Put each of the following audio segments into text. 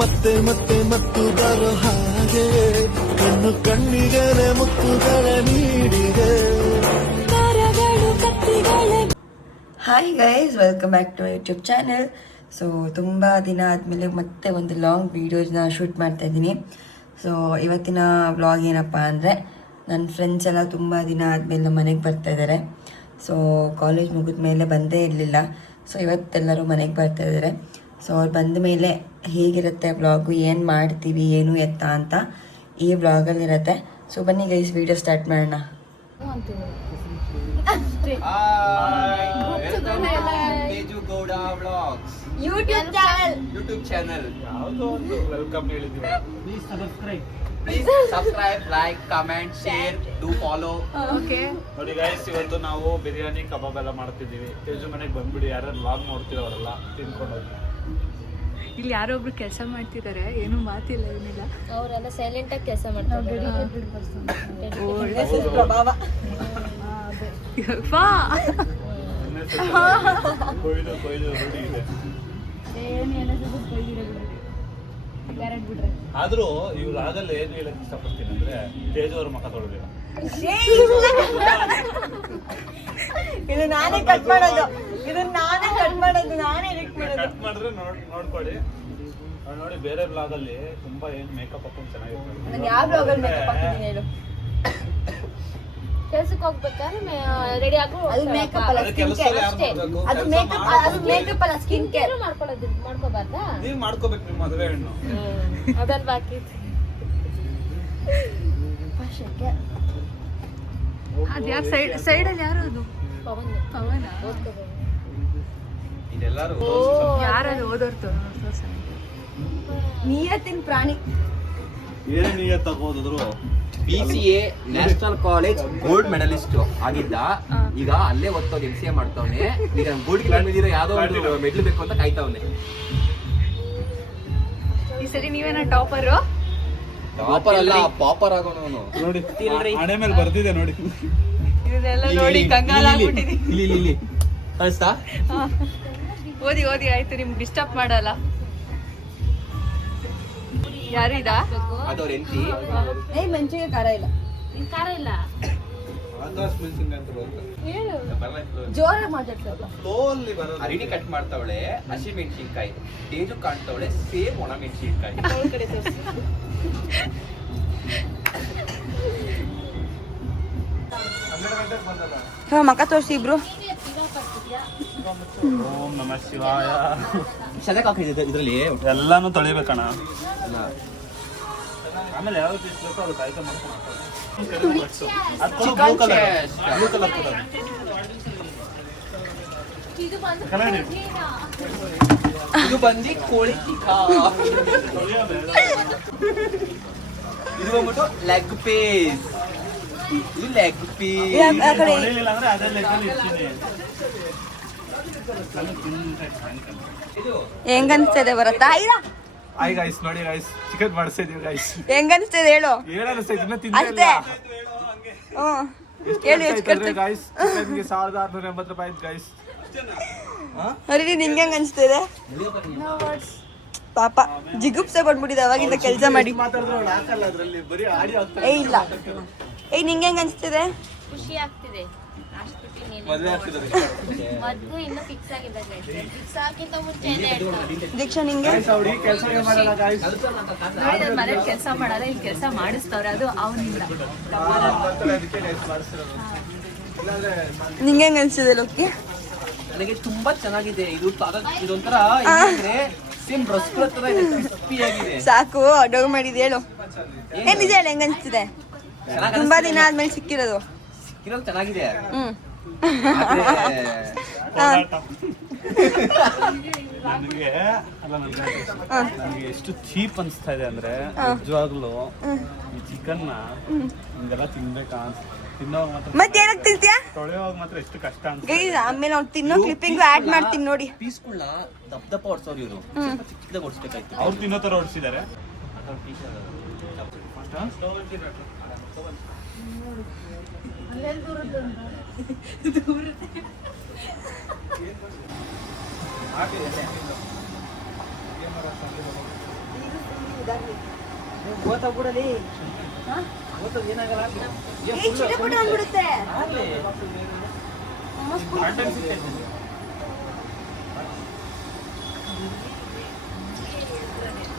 ಮತ್ತೆ ಮತ್ತೆ ಮತ್ತು ಬರೋ ಹಾಗೆ ಕಣ್ಣು ಕಣ್ಣಿಗೆ ಮುತ್ತುಗಳ ನೀಡಿದೆ. Hi guys, welcome back to YouTube channel. So ತುಂಬ ದಿನ ಆದಮೇಲೆ ಮತ್ತೆ ಒಂದು ಲಾಂಗ್ ವೀಡಿಯೋಸ್ನ ಶೂಟ್ ಮಾಡ್ತಾ ಇದ್ದೀನಿ. ಸೊ ಇವತ್ತಿನ ವ್ಲಾಗ್ ಏನಪ್ಪ ಅಂದರೆ, ನನ್ನ ಫ್ರೆಂಡ್ಸ್ ಎಲ್ಲ ತುಂಬ ದಿನ ಆದಮೇಲೆ ನಮ್ಮ ಮನೆಗೆ ಬರ್ತಾ ಇದ್ದಾರೆ. ಸೊ ಕಾಲೇಜ್ ಮುಗಿದ ಮೇಲೆ ಬಂದೇ ಇರಲಿಲ್ಲ. ಸೊ ಇವತ್ತೆಲ್ಲರೂ ಮನೆಗೆ ಬರ್ತಾ ಇದ್ದಾರೆ. ಸೊ ಅವ್ರು ಬಂದ ಮೇಲೆ ಹೇಗಿರುತ್ತೆ ವ್ಲಾಗು, ಏನು ಮಾಡ್ತೀವಿ, ಏನು ಎತ್ತ ಅಂತ ಈ ವ್ಲಾಗಲ್ಲಿರುತ್ತೆ. ಸೊ ಬನ್ನಿ ಗೈಸ್, ವೀಡಿಯೋ ಸ್ಟಾರ್ಟ್ ಮಾಡೋಣ. ಯೂಟ್ಯೂಬ್ ಚಾನೆಲ್ ವೆಲ್ಕಮ್ ಹೇಳಿದ್ದೀವಿ. Please subscribe, like, comment, share, do follow. Okay ನೋಡಿ ಗೈಸ್, ಇವತ್ತು ನಾವು ಬಿರಿಯಾನಿ ಕಬಾಬ್ ಎಲ್ಲ ಮಾಡ್ತಿದ್ದೀವಿ. ತೇಜು ಮನೆಗೆ ಬಂದ್ಬಿಡಿ, ಯಾರು ವ್ಲಾಗ್ ನೋಡ್ತಿರೋರೆಲ್ಲ ತಿನ್ಕೊಂಡು ಹೋಗಿ. ಇಲ್ಲಿ ಯಾರೊಬ್ರು ಕೆಲಸ ಮಾಡ್ತಿದ್ದಾರೆ, ಏನು ಮಾತಿಲ್ಲ, ಏನಿಲ್ಲ. ಅವರೆಲ್ಲ ಸೈಲೆಂಟ್ ಆಗಿ ಕೆಲಸ ಮಾಡ್ತಾರೆ. ಕೊಯ್ದು ರೂಢಿ ಇದೆ. ಆದ್ರೂ ಇವ್ರು ಆಗಲ್ಲ ಏನು ಹೇಳಕ್ ಇಷ್ಟಪಡ್ತೀನಿ ಅಂದ್ರೆ, ತೇಜು ಅವ್ರ ಮುಖ ತೊಳೆದಿಲ್ಲ. ಇದು ನಾನೇ ಕಟ್ ಮಾಡೋದು, ನಾನೇ ಎಡಿಟ್ ಮಾಡೋದು. ಕಟ್ ಮಾಡಿದ್ರೆ ನೋಡ್ಕೊಳ್ಳಿ. ನೋಡಿ, ಬೇರೆ ಬ್ಲಾಗ್ ಅಲ್ಲಿ ತುಂಬಾ ಏನ್ ಮೇಕಪ್ ಹಾಕೊಂಡು ಚೆನ್ನಾಗಿರ್ತದೆ. ನಾನು ಯಾವ ಬ್ಲಾಗಲ್ಲಿ ಮೇಕಪ್ ಹಾಕಿದ್ದೀನಿ ಹೇಳು? ಕೆಲ್ಸಕ್ಕೆ ಹೋಗ್ಬೇಕಾದ್ರೆ ರೆಡಿ ಆಗೋ ಅದು ಮೇಕಪ್ ಅಲ್ಲ, ಸ್ಕಿನ್ ಕೇರ್ ಅಷ್ಟೇ. ಅದು ಮೇಕಪ್ ಅಲ್ಲ, ಸ್ಕಿನ್ ಕೇರ್. ಮಾಡ್ಕೋಬಾರ್ದಾ? ನೀವ್ ಮಾಡ್ಕೋಬೇಕು ನಿಮ್ಮ ಮದುವೆ ಹೆಣ್ಣು. ಅದನ್ನ ಬಾಕಿ ಅದು ಯಾರು ಸೈಡಲ್ಲಿ ಯಾರು? ಅದು ಪವನ. ಇದೆಲ್ಲರೂ ಯಾರಲ್ಲಿ ಓದೋರ್ತು ನಿಯತ್ತಿನ ಪ್ರಾಣಿ. ಏನೇ ನಿಯತ್ ತಗೋದ್ರು. BCA national college gold medalist ಆಗಿದ್ದ. ಈಗ ಅಲ್ಲೇ ಓದ್ತವ್ನು, MCA ಮಾಡ್ತಾವನೆ. ಈಗ ಗೋಲ್ಡ್ ಕಿಲೋಮೀಟರ್ ಯಾವ್ದೋ ಒಂದು ಮೆಡ್ಲ್ ಬೇಕು ಅಂತ ಕಾಯ್ತಾವನೆ. ಈ ಸರಿ ನೀವೇನ ಟಾಪರು? ಟಾಪರ್ ಅಲ್ಲ, ಪಾಪರ್ ಆಗೋನು. ನೋಡಿ, ಹಣೆ ಮೇಲೆ ಬರ್ದಿದೆ ನೋಡಿ. ಇದನ್ನೆಲ್ಲ ನೋಡಿ ಕಂಗಾಲ ಆಗ್ಬಿಟ್ಟಿದೀನಿ. ಇಲ್ಲಿ ಕಳಿಸ್ತಾ? ಓದಿ ಆಯ್ತು, ನಿಮ್ಗೆ ಡಿಸ್ಟರ್ಬ್ ಮಾಡಲ್ಲ. ಯಾರು ಇದಾ? ಅದವ್ರ ಎಂಟಿ. ಮೆಣಸಿಗೆ ಖಾರ ಇಲ್ಲ, ಖಾರ ಇಲ್ಲ. ಜೋರಾಗಿ ಮಾತಾಡ್ತಾರೆ. ಅರಿಣಿ ಕಟ್ ಮಾಡ್ತಾವಳೆ ಹಸಿ ಮೆಣಸಿನ್ಕಾಯಿ, ತೇಜು ಕಾಣ್ತಾವಳೆ ಸೇಮ್ ಒಣ ಮೆಣಸಿನ್ಕಾಯಿ. ಮಕ್ಕ ತೋರಿಸಿ ಇಬ್ರು. ಓಂ ನಮಃ ಶಿವಾಯ. ಸದಕ್ಕೆ ಹಾಕಿದೆ ಇದರಲ್ಲಿ ಎಲ್ಲಾನು ತೊಳಿಬೇಕಣ್ಣ. ಆಮೇಲೆ ಯಾವ್ದು ಪೀಸ್ ಬೇಕೋ ಅದು ಕಾಯ್ತಾ ಮಾಡ್ಕೊಂಡು ಇದು ಬಂದು ಕೋಳಿ ಟಿಕ್ಕಾ. ಇದು ಬಂದ್ಬಿಟ್ಟು ಲೆಗ್ ಪೀಸ್. ಇದು ಲೆಗ್ ಪೀಸ್. ಅಂದ್ರೆ ಅದೇ ಲೆಕ್ಕಲ್ಲಿ ಇರ್ತೀನಿ. ಹೆಂಗನ್ಸ್ತದೆ ಬರತ್ತಾ? ಹಾಯ್ ಗೈಸ್, ನೋಡಿ ಗೈಸ್, ಚಿಕನ್ ಮಾಡಿಸಿದೀವಿ ಗೈಸ್. ಹೆಂಗನ್ಸ್ತದೆ ಹೇಳು? ಏನನ್ನಿಸ್ತೈತೆ? ಇನ್ನ ಅಷ್ಟೇ. ತಿಂದಿಲ್ಲ. ಹೇಳು, ಎಷ್ಟು ಖರ್ಚು? ಗೈಸ್, ಚಿಕನ್ಗೆ 1680 ರೂಪಾಯಿ ಗೈಸ್. ಅರಿ, ನಿಂಗೆ ಹೆಂಗ ಅನ್ಸ್ತದೆ? ಪಾಪ ಜಿಗುಪ್ಸೆ ಬಂದ್ಬಿಟ್ಟಿದೆ ಅವಾಗಿಂದ ಕೆಲಸ ಮಾಡಿ. ಇಲ್ಲ, ನಿಂಗೆ ಹೆಂಗ ಅನ್ಸ್ತದೆ? ಖುಷಿ ಆಗ್ತಿದೆ. ಮದುವೆ ಆಗ್ತಿದ್ದಾರೆ. ಮದ್ದು ಇನ್ನು ಫಿಕ್ಸ್ ಆಗಿದೆ. ಫಿಕ್ಸ್ ಆಗಿಂತ ಮುಂಚೆನೆ ದೀಕ್ಷಾ ನಿಂಗೆ? ಮನೇಲಿ ಕೆಲಸ ಮಾಡಲ್ಲ, ಇಲ್ಲಿ ಕೆಲಸ ಮಾಡಿಸ್ತವ್ರೆ, ಅದು ಅವನಿಂದ. ನಿಂಗೆ ಹೆಂಗ ಅನ್ಸ್ತದೆ ಲೋಕಿ? ನನಗೆ ತುಂಬಾ ಚೆನ್ನಾಗಿದೆ. ಇದೊಂಥರ ಸೇಮ್ ಬ್ರಷ್ ತರ ಇದೆ, ಕ್ರಿಸ್ಪಿ ಆಗಿದೆ. ಸಾಕು, ಡೌ ಮಾಡಿದ್ ಹೇಳು. ಏನ್ ನಿಜ ಹೇಳು, ಹೆಂಗ ಅನ್ಸ್ತಿದೆ? ತುಂಬಾ ದಿನ ಆದ್ಮೇಲೆ ಸಿಕ್ಕಿರೋದು. ಸಿಕ್ಕಿರೋದು ಚೆನ್ನಾಗಿದೆ. ನನಗೆ ಎಷ್ಟು ಚೀಪ್ ಅನ್ಸ್ತಾ ಇದೆ ಅಂದ್ರೆ, ನಿಜವಾಗ್ಲೂ ಈ ಚಿಕನ್ ನ ಹಿಂಗೆಲ್ಲ ತಿನ್ಬೇಕಾ ತಿನ್ನೋವಾಗ ಮಾತ್ರ. ಮತ್ತೆ ಏನಕ್ ತಿಂತೀಯಾ? ತೊಳೆಯೋವಾಗ ಮಾತ್ರ ಎಷ್ಟು ಕಷ್ಟ ಅಂತ. ಗೈಸ್, ಆಮೇಲೆ ಅವ್ನು ತಿನ್ನೋ ಕ್ಲಿಪ್ಪಿಂಗ್ ಆಡ್ ಮಾಡ್ತೀನಿ ನೋಡಿ. ಪೀಸ್ಗಳನ್ನ ದಪ್ಪ ಹೊಡ್ಸೋರು ಇವರು, ಚಿಕ್ಕದಾಗ ಹೊಡ್ಸ್ಬೇಕಾಯ್ತು. ಅವ್ರು ತಿನ್ನೋ ತರ ಹೊಡ್ಸಿದ್ದಾರೆ. ಇದಾಗ್ಲಿ ಓದ್ಬಿಡಲಿ ಓದೋದು ಏನಾಗಲ್ಲ ಚಿಟಪಟ ಅಂದ್ಬಿಡುತ್ತೆ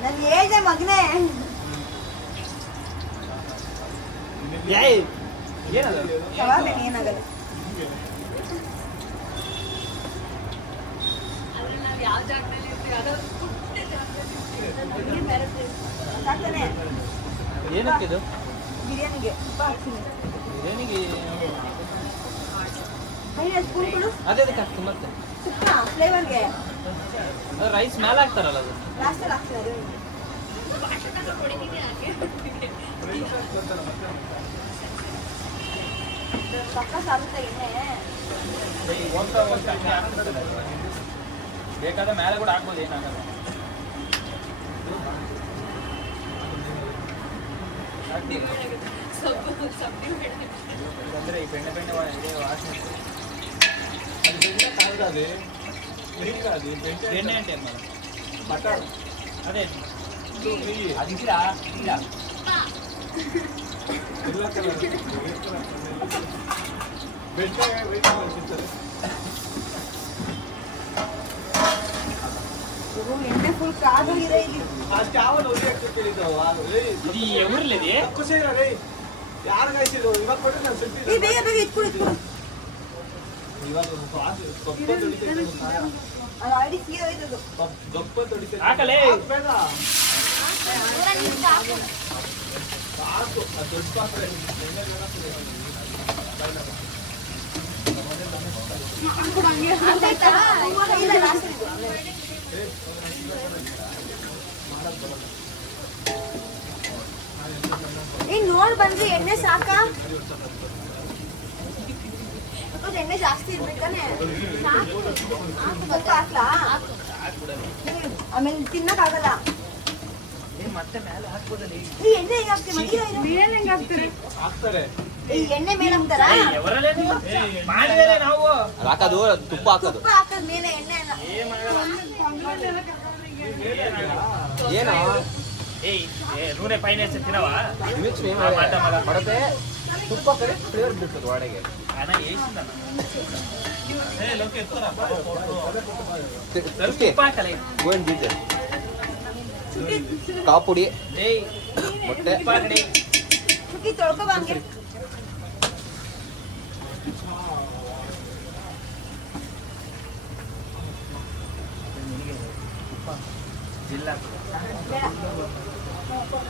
ನನ್ ಹೇಳ್ದೆ ಮಗನೇ ಯಾವಾಗ ಏನಾಗಲ್ಲ ಯಾವ ಜಾಗದಲ್ಲಿ ಸಾಕ್ತಾನೆ ಏನಕ್ಕಿದು ಬಿರಿಯಾನಿಗೆ ತುಪ್ಪ ಹಾಕ್ತೀನಿ ಬಿರಿಯಾನಿಗೆ ಸ್ಪೂನ್ ಕೊಡು ಅದೇ ಹಾಕ್ತೀನಿ ಮತ್ತೆ ತುಪ್ಪ ಫ್ಲೇವರ್ಗೆ ರೈಸ್ ಮೇಲೆ ಹಾಕ್ತಾರಲ್ಲ ಅದು ಲಾಸ್ಟಲ್ಲಿ ಹಾಕ್ತೀನಿ ಅದೇ ಪಕ್ಕ ಸಾಗುತ್ತೆ ಎಣ್ಣೆ ಬೇಕಾದ್ರೆ ಮೇಲೆ ಕೂಡ ಹಾಕ್ಬೋದು ಏನಾಗಲ್ಲ ಅಂದ್ರೆ ಈ ಬೆಣ್ಣೆ ಬೆಣ್ಣೆ ವಾಸನೆ ಎಣ್ಣೆ ಅಂಟೆ ಬಟರ್ ಅದೇ ಅದಿಲ್ಲ ಇಲ್ಲ ಎಣ್ಣೆ ಫುಲ್ ಕಾಗೋಗಿದೆ ಇಲ್ಲಿ ಈ ಬೇಗ ಬೇಗ ಇಟ್ಕೊಡು ಅದು ಆಲ್ರೆಡಿ ಸೀದೋಯ್ತದು ಹಾಕಲೇ ಇಲ್ಲ ಲಾಸ್ಟ್ ಇದು ನೋಡ್ ಬಂದ್ರಿ ಎಣ್ಣೆ ಸಾಕ ಎಣ್ಣೆ ಜಾಸ್ತಿ ಇರ್ಬೇಕಾನೆ ಸ್ವಲ್ಪ ಹಾಕ್ಲಾ ಆಮೇಲೆ ತಿನ್ನಕ್ ಆಗಲ್ಲ ಮತ್ತೆ ಮೇಲೆ ಹಾಕ್ಬೋದಲ್ಲಿ ಈ ಎಣ್ಣೆ ಹೆಂಗ್ ಹಾಕ್ತೀವಿ ಬಿರಿಯಾನಿ ಹೆಂಗ್ ಹಾಕ್ತಾರೆ ಈ ಎಣ್ಣೆ ಮೇಲೆ ಹಾಕ್ತಾರ ಮಾಡಿದ್ರೆ ನಾವು ಹಾಕೋದು ತುಪ್ಪ ಹಾಕೋದು ತುಪ್ಪ ಹಾಕದ ಮೇಲೆ ಎಣ್ಣೆ ಎಲ್ಲ ಏನು ನೂನೆ ಪೈನ ತಿನ್ನವ ಮಾಡದೆ ತುಪ್ಪ ಕಡೆ ಫ್ಲೇವರ್ ಬಿಡ್ತದೆ ಒಳಗೆ ಗೋವಿಂದ ಬೀಜ ಕಾಪುಡಿ ಮೊಟ್ಟೆ ಸುಕ್ಕಿ ತೊಳ್ಕೊ ಹಂಗೆ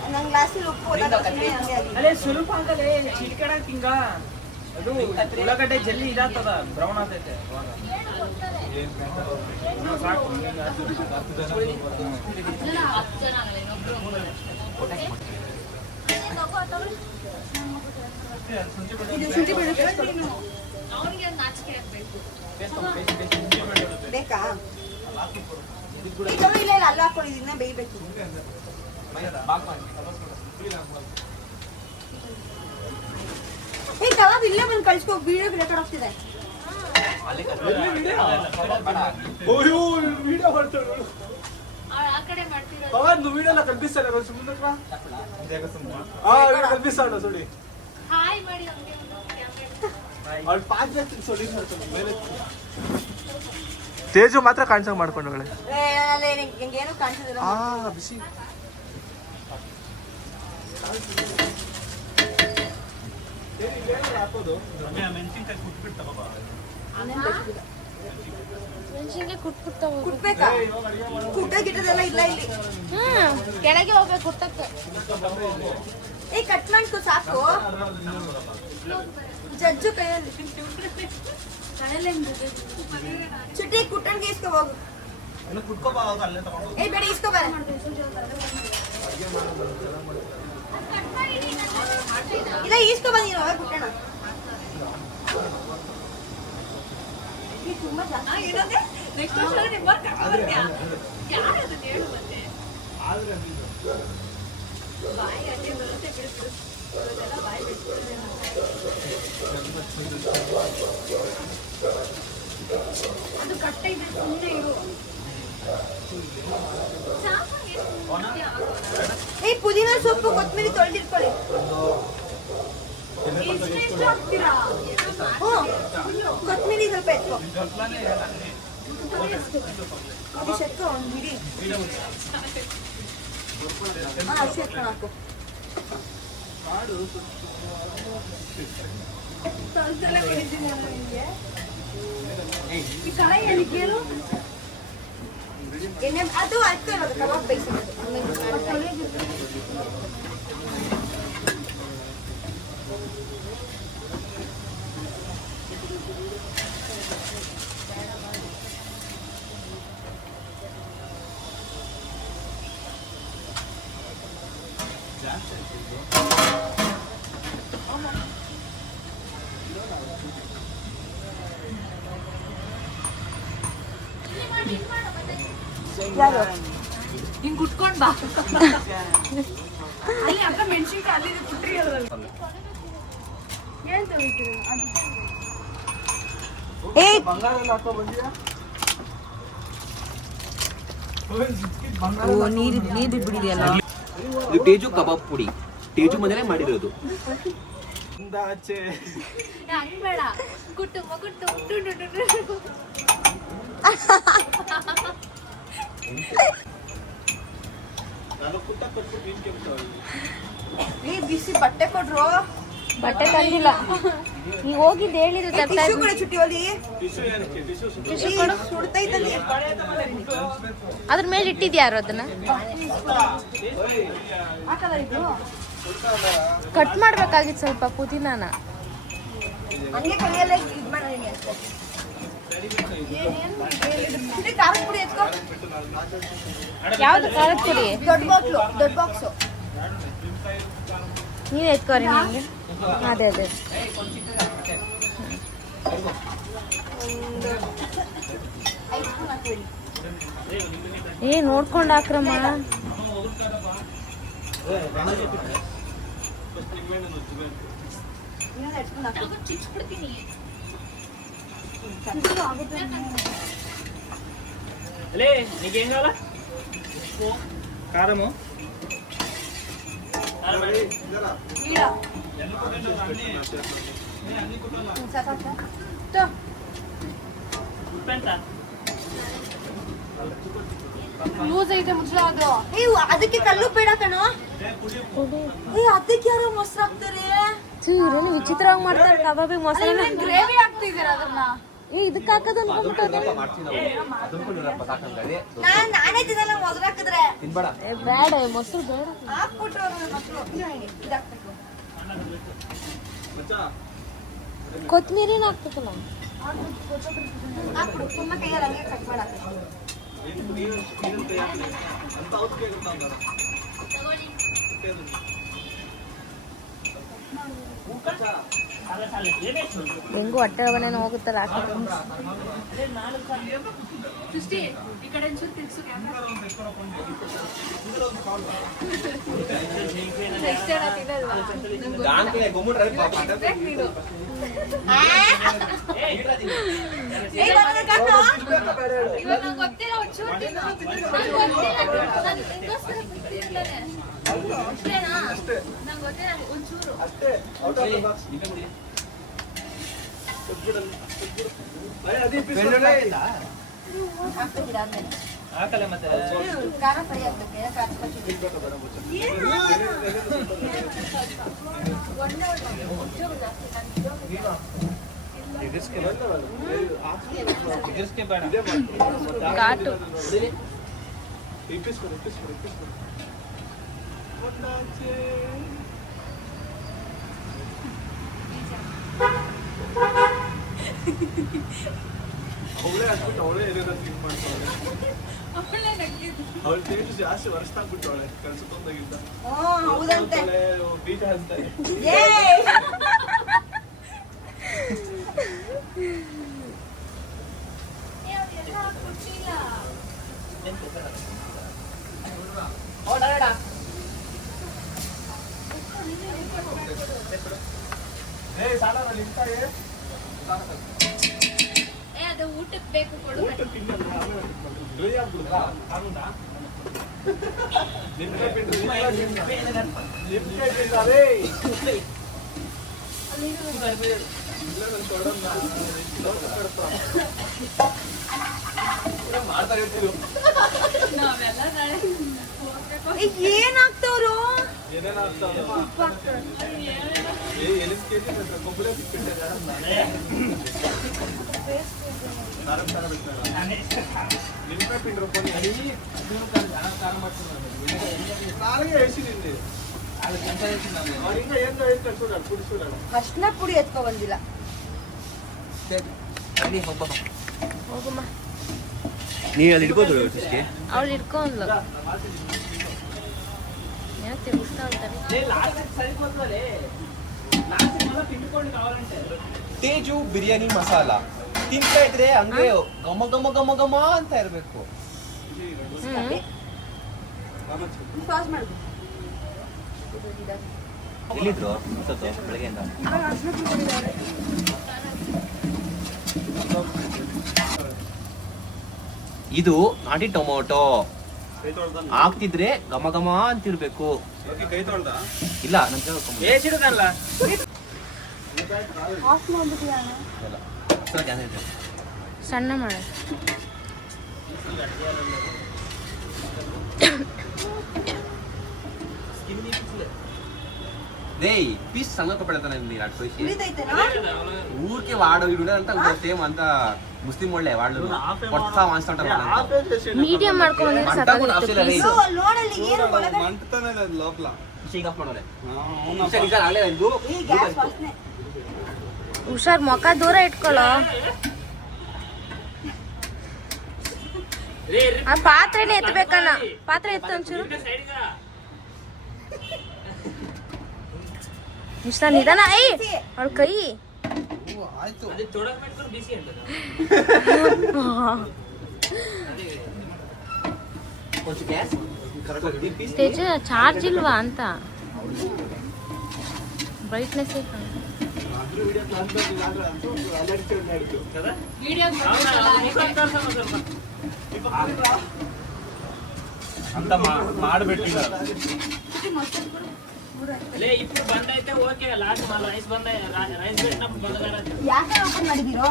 ನಂಗೆ ಗ್ಲಾಸಲ್ಲಿ ಉಪ್ಪು ಹಂಗೆ ಅಲ್ಲೇ ಸ್ವಲ್ಪ ಹಾಕಲೇ ಚಿಟ್ಕಡ ತಿಂಗ ಅದು ಉಳ್ಳಾಗಡ್ಡೆ ಜಲ್ದಿ ಇದಾಗ್ತದ ಬ್ರೌನ್ ಆಗ್ತೈತೆ ಸಾಕು ಬೇಕಾ ಇಲ್ಲ ಇಲ್ಲ ಅಲ್ಲ ಹಾಕೊಂಡಿದ್ದೀನ ಬೇಯ್ಬೇಕು ಈ ಕಬಾಬ್ ಇಲ್ಲೇ ಬಂದು ಕಳ್ಸ್ಕೊ ವಿಡಿಯೋ ರೆಕಾರ್ಡ್ ಆಗ್ತಿದೆ ಆ ಕಡೆ ಮಾಡ್ತಿರೋದು ಹಾಯ್ ಮಾಡಿ ನಮ್ಗೆ ತೇಜು ಮಾತ್ರ ಕಾಣಿಸಂಗ್ ಮಾಡ್ಕೊಂಡವಳೆ ಏನು ಕಾಣಿಸಿದಿಲ್ಲ ಬಿಸಿ ಮೆಣಸಿನ್ಕಾಯಿ ಕುಟ್ಬಿಡ್ತಾ ಕುಟ್ಬೇಕಾ ಕುಟ್ಟ ಗಿಟ್ಟದೆಲ್ಲ ಇಲ್ಲ ಇಲ್ಲಿ ಕೆಳಗೆ ಹೋಗ್ಬೇಕು ಕುಟ್ಟಕ್ಕೆ ಕಟ್ ಮಾಡ್ಕೊ ಸಾಕು ಜಜ್ಜು ಕೈಯಲ್ಲಿ ಚುಟ್ಟಿ ಕುಟ್ಟನ್ಗೆ ಇಸ್ಕೊ ಹೋಗು ಬೇಡ ಇಸ್ಕೊ ಬರ ಇಲ್ಲ ಇಸ್ಕೊ ಬಂದಿರೋ ಕುಟ್ಟಣ ತುಂಬಾ ಅದು ಕಟ್ಟ ಇದೆ ಸುಮ್ಮನೆ ಇರು ಪುದೀನ ಸೊಪ್ಪು ಕೊತ್ತಂಬರಿ ತೊಳೆದಿಟ್ಕೊಳ್ಳಿ. ಕೊತ್ತಂಬರಿ ಸ್ವಲ್ಪ ಎತ್ಕೊ. ಅಭಿಷೇಕ ಒಂದು ಬಿಡಿ. ಅರಿಶಿ ಎತ್ಕೊಂಡು ಹಾಕು. ಎಣ್ಣೆ ಅದು ಅಷ್ಟೇ ಇರೋದು ಕಬಾಬ್ ಬೇಯಿಸಿರೋದು. ಯಾರು ಹಿಂಗ್ ಕುಟ್ಕೊಂಡ್ ಬಾ. ಅಲ್ಲಿ ಅಕ್ಕ ಮೆಣಸಿನ್ಕಾಯಿ ಅಲ್ಲಿ ಪುಟ್ರಿ ಅದ್ರಲ್ಲಿ ಏನ್ ತೊಳಿತೀರ? ನೀರು ಬಿಡಿದೆಯಲ್ಲ. ಇದು ತೇಜು ಕಬಾಬ್ ಪುಡಿ, ತೇಜು ಮನೇಲೆ ಮಾಡಿರೋದು. ಹಂಗ್ ಬೇಡ, ಕುಟ್ಟು ಮಗುಟ್ಟು ಬಿಸಿ ಬಟ್ಟೆ ಕೊಡ್ರು. ಬಟ್ಟೆ ತಂದಿಲ್ಲ. ನೀವು ಹೋಗಿದ್ದು ಹೇಳಿದ್ರು ಟಿಶ್ಯೂ ಕೂಡ ಚುಟ್ಟಿ ಒಲಿ. ಸುಡ್ತೈತಲ್ಲಿ. ಅದ್ರ ಮೇಲೆ ಇಟ್ಟಿದ್ಯಾರು ಅದನ್ನ? ಕಟ್ ಮಾಡ್ಬೇಕಾಗಿತ್ತು ಸ್ವಲ್ಪ ಪುದೀನಾನ. ಹಂಗೆ ಕೈಯಲ್ಲ ಇದು ಮಾಡಿ ಅಷ್ಟೇ. ಖಾರದ ಪುಡಿ ಎತ್ಕೊ. ಯಾವ್ದು ಖಾರದ ಪುಡಿ? ದೊಡ್ಡ ಬಾಕ್ಸು. ನೀವ್ ಎತ್ಕೋರಿ ನಿಮ್ಗೆ. ಅದೇ ಅದೇ ನೋಡ್ಕೊಂಡ್ ಹಾಕ್ರಮ್ಮ. కారము ಲೂಸ್ ಐತೆ ಮುಚ್ಚಳ ಅದು. ಅದಕ್ಕೆ ಕಲ್ಲು ಬೇಡ ಕಣೋ. ಅದಕ್ಕೆ ಯಾರೋ ಮೊಸರು ಹಾಕ್ತಾರೆ. ಇದೇನು ವಿಚಿತ್ರವಾಗಿ ಮಾಡ್ತಾರೆ ಕಬಾಬಿಗೆ ಮೊಸರನ್ನ. ಗ್ರೇವಿ ಹಾಕ್ತಿದಾರೆ ಅದನ್ನ. ಇದಕ್ಕೆ ಹಾಕೋದು ಅನ್ಕೊಂಡ್ಬಿಟ್ಟು ನಾನೇ ತಿನ್ನಲ್ಲ ಮೊಸರು ಹಾಕಿದ್ರೆ. ಬೇಡ ಮೊಸರು ಬೇಡ. ಹಾಕ್ಬಿಟ್ರು ಮೊಸರು ಇದಾಕ್ಬೇಕು. ಕೊತ್ತಂಬರಿನ ಹಾಕ್ಬೇಕಲ್ಲ. ಹಾಕ್ಬಿಡು ಸುಮ್ಮನೆ ಕೈಯಲ್ಲಿ ಹಂಗೆ ಕಟ್ ಮಾಡ. ಹೆಂಗು ಹೊಟ್ಟೆ ಒಳಗನೆ ಹೋಗುತ್ತಲ್ಲ ಸೃಷ್ಟಿ ಈ ಕಡೆ ಒಂಚೂರು ತಿರ್ಗ್ಸು ಕ್ಯಾಮ್ರಾ. ನೆಕ್ಸ್ಟ್ ಡೇ ತಿನ್ನಲ್ವಾ? ನೀನು ಇವಾಗ ನಂಗೆ ಗೊತ್ತಿಲ್ಲ ಒಂಚೂರು ತಿನ್ನು. ಅಷ್ಟೇನಾ? ನಂಗೆ ಗೊತ್ತಿಲ್ಲ ಒಂಚೂರು. ಖಾರ ಫ್ರೈ ಆಗ್ಬೇಕು. ಘಾಟು ಅವಳೇ ಹಾಕ್ಬಿಟ್ಟು ಅವಳೇ ಏನೇನೋ ಥಿಂಕ್ ಮಾಡ್ತಾಳೆ. ಅವಳು ತೇಜು ಜಾಸ್ತಿ ವರ್ಷಾಗ್ಬಿಟ್ಟವಳೆ ಕಳ್ಸೊಂದಾಗಿಂತ. ಹೌದಂತೆ. ಬೀಜ ಹಚ್ತಾರೆ. ಅದು ಊಟಕ್ಕೆ ಬೇಕು ಕೊಡು. ಊಟ ತಿನ್ನಲ್ಲ ಡ್ರೈ ಆಗ್ಬಿಡುತ್ತಾ? ಏನಾಗ್ತವ್ರು ಅರ್ಶಿನ ಪುಡಿ ಎತ್ಕೊ ಬಂದಿಲ್ಲ. ಹೋಗಮ್ಮ. ನೀ ಅಲ್ಲಿ ಇಟ್ಬೋದು ಟೆಸ್ಟ್ಗೆ. ಅವಳು ಇಟ್ಕೊಂಡ್ಲು ಯಾಕೆ ತಿನ್ನಿಸ್ತಾ ಅಂತಾರೆ. ತೇಜು ಬಿರಿಯಾನಿ ಮಸಾಲ ತಿಂತಾ ಇದ್ರೆ ಹಂಗೆ ಘಮ ಘಮ ಘಮ ಘಮ ಅಂತ ಇರ್ಬೇಕು. ಪಾಸ್ ಮಾಡು. ಎಲ್ಲಿದ್ರು ಅನ್ಸತ್ತು ಬೆಳಗ್ಗೆಯಿಂದ? ಇದು ನಾಟಿ ಟೊಮೊಟೊ ಹಾಕ್ತಿದ್ರೆ ಘಮ ಘಮ ಅಂತಿರ್ಬೇಕು. ಇಲ್ಲ ಆಫ್ ಮಾಡ್ಬಿಟ್ಟಿಯಾ? ಸಣ್ಣ ಮಾಡ. ನೇಯ್ ಪೀಸ್ ಸಂಘ ಪಡ್ತಾನೆ ನೀರು ಉಳಿದೈತೆನಾ? ఊరికే వాడు ఇడు అంతా సేమ్ అంతా ముస్లిం వాళ్ళే వాళ్ళు కొత్త మాన్స్టాంటారు ಮೀಡಿಯಂ ಮಾಡ್ಕೊಂಡು ಇದು ನೋಡಲ್ಲಿ ಏನು ಒಳಗಡೆ ಲೋಪಲ ಶೇಕ್ ಆಫ್ ಮಾಡೋರೆ ಈ ಗ್ಯಾಸ್ ವಾಸನೆ. ಹುಷಾರ್ ಮುಖ ದೂರ ಇಟ್ಕೊಳ್ಳೋ. ಆ ಪಾತ್ರೆನೇ ಎತ್ತಬೇಕಣ್ಣ. ಪಾತ್ರೆ ಎತ್ತ ಒಂಚೂರು. ಇಷ್ಟ ನಿಧಾನ. ಐ ಅವಳ ಕೈ ತೇಜ ಚಾರ್ಜ್ ಇಲ್ವಾ ಅಂತ ಬ್ರೈಟ್ನೆಸ್ ಅಂತ ಮಾಡ್ಬಿಟ್ಟಿಲ್ಲ. ఇప్పుడు బంద్ అయితే ఓకే లాస్ట్ మా రైస్ బంద్ రైస్ పెట్టినప్పుడు బంద్ కాదు. ಯಾಕೆ ಓಪನ್ ಮಾಡಿದಿರೋ?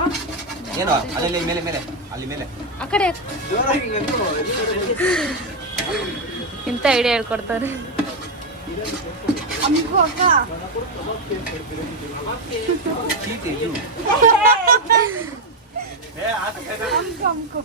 ಏನೋ ಅಲ್ಲಿ ಮೇಲೆ ಮೇಲೆ ಅಲ್ಲಿ ಮೇಲೆ ಆ ಕಡೆ ಇಂಥ ಐಡಿಯಾ ಹೇಳ್ಕೊಡ್ತಾರೆ. ಅಮ್ಕೋ ಅಕ್ಕ. ಅಮ್ಕೋ ಅಮ್ಕೋ.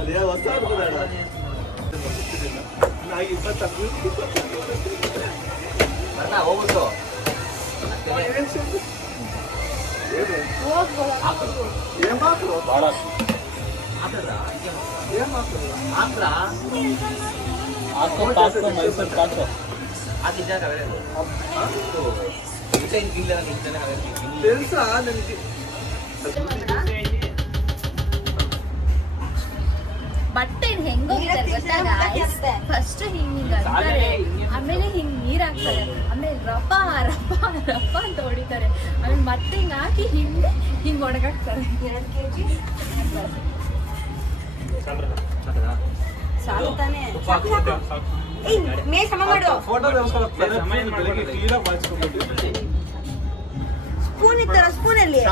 ಅದೇ ಹೊಸ ಹೋಗ್ಬಿಟ್ಟು ಮೈಸೂರು ಪಾತ್ರ తెలుసా ನನಗೆ ಬಟ್ಟೆ ಹೆಂಗೋಗ್ತಾರೆ ಗೊತ್ತಾ? ಫಸ್ಟ್ ಹಿಂಗ ಆಮೇಲೆ ಹಿಂಗ್ ನೀರ್ ಹಾಕ್ತಾರೆ, ಆಮೇಲೆ ರಪ್ಪ ರಪ್ಪ ರಪ್ಪ ಅಂತ ಹೊಡಿತಾರೆ, ಆಮೇಲೆ ಮತ್ತೆ ಹಿಂಗ್ ಹಾಕಿ ಹಿಂಗ್ ಒಣಗಾಕ್ತಾರೆ. 2 kg ಸಾಕು ತಾನೆ? ಏಯ್ ಮೇ ಸಮ ಮಾಡು. ಸ್ಪೂನ್ ಇತ್ತಲ್ಲ, ಸ್ಪೂನಲ್ಲಿ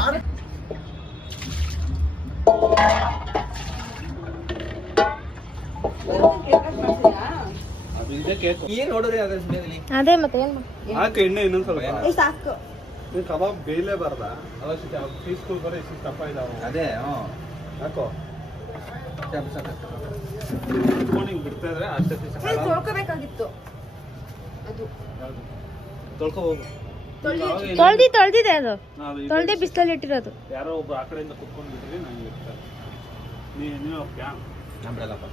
ಏನ್ ನೋಡ್ರಿ ಅದೇ ಮತ್ತೆ ಏನ್ ಹಾಕ ಎಣ್ಣೆ ಇನ್ನೊಂದ್ ಸ್ವಲ್ಪ ಸಾಕು. ಕಬಾಬ್ ಬೇಯಲೇಬಾರ್ದ ಪೀಸ್ಫುಲ್ ಬರೀ ಇಷ್ಟು ದಪ್ಪ ಇದಾವೆ ಅದೇ ಹಾಕೋ ಹಿಂಗ್ ಬಿಡ್ತಾ ಇದ್ರೆ ಅಷ್ಟೇ ಪೀಸ್ ತೊಳ್ಕೋಬೇಕಾಗಿತ್ತು ಅದು. ತೊಳ್ಕೊ ಹೋಗು. ತೊಳ್ದಿದೆ ಅದು, ತೊಳ್ದೆ ಬಿಸಿಲಲ್ಲಿ ಇಟ್ಟಿರೋದು. ಯಾರೋ ಒಬ್ರು ಆ ಕಡೆಯಿಂದ ಕುತ್ಕೊಂಡ್ ಬಿಟ್ರಿ ನಂಗೆ ಇರ್ತಾರೆ. ನೀವು ನಮ್ರಲ್ಲಪ್ಪ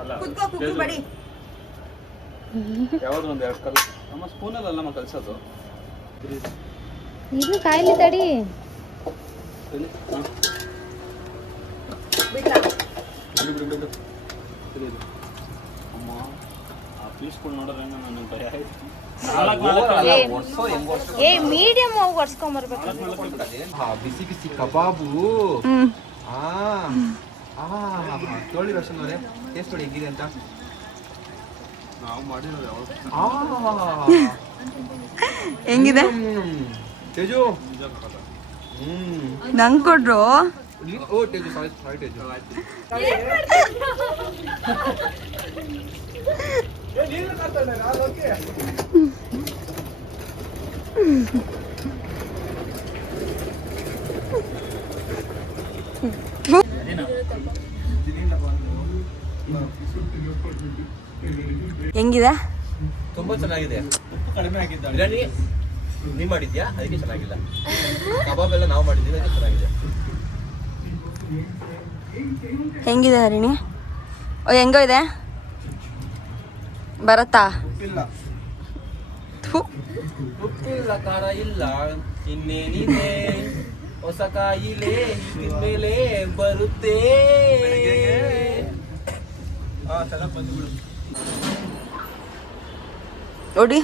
ಅಲ್ಲ ಕುತ್ಕೋ ಬಡಿ. ಯಾವ್ದು ಒಂದ್ 2 ಕಲ್ ನಮ್ಮ ಸ್ಪೂನಲ್ಲಮ್ಮ ಕಲ್ಸೋದು. ಇದು ಕಾಯಿಲೆ ತಡಿ. ಅಮ್ಮ ಆ ಪೀಸ್ಗಳು ನೋಡಿದ್ರೆ ನನಗೆ ಭಯ ಆಯ್ತು. ಏ ಮೀಡಿಯಂ ಹೋಗಿ ಒರ್ಸ್ಕೊಂಬರ್ಬೇಕು. ಬಿಸಿ ಬಿಸಿ ಕಬಾಬು. ಕೇಳಿ ರೋಷನ್ ಅವರೇ, ಟೇಸ್ಟ್ ನೋಡಿ ಹೆಂಗಿದೆ ಅಂತ. ನಾವು ಮಾಡಿರೋದು ಹೆಂಗಿದೆ ತೇಜು? ನಂಗೆ ಕೊಡ್ರು. ಓ ತೇಜು, ಸಾರಿ ತೇಜು. ಹೆಂಗಿದೆ? ತುಂಬಾ ಚೆನ್ನಾಗಿದೆ. ಉಪ್ಪು ಕಡಿಮೆ ಆಗಿದ್ದ. ಬಿರಿಯಾನಿ ನೀವ್ ಮಾಡಿದ್ಯಾ, ಅದಕ್ಕೆ ಚೆನ್ನಾಗಿಲ್ಲ. ಕಬಾಬ್ ಎಲ್ಲ ನಾವು ಮಾಡಿದ್ದೀವಿ, ಅದಕ್ಕೆ ಚೆನ್ನಾಗಿದೆ. ಹೆಂಗಿದೆ ಹರಿಣಿ? ಓ ಹೆಂಗೋ ಇದೆ ಬರತ್ತಾ? ಥು. ಉಪ್ಪಿಲ್ಲ, ಖಾರ ಇಲ್ಲ, ಇನ್ನೇನಿದೆ ಹೊಸ ಕಾಯಿಲೆ ಮೇಲೆ ಬರುತ್ತೆ. ನೋಡಿ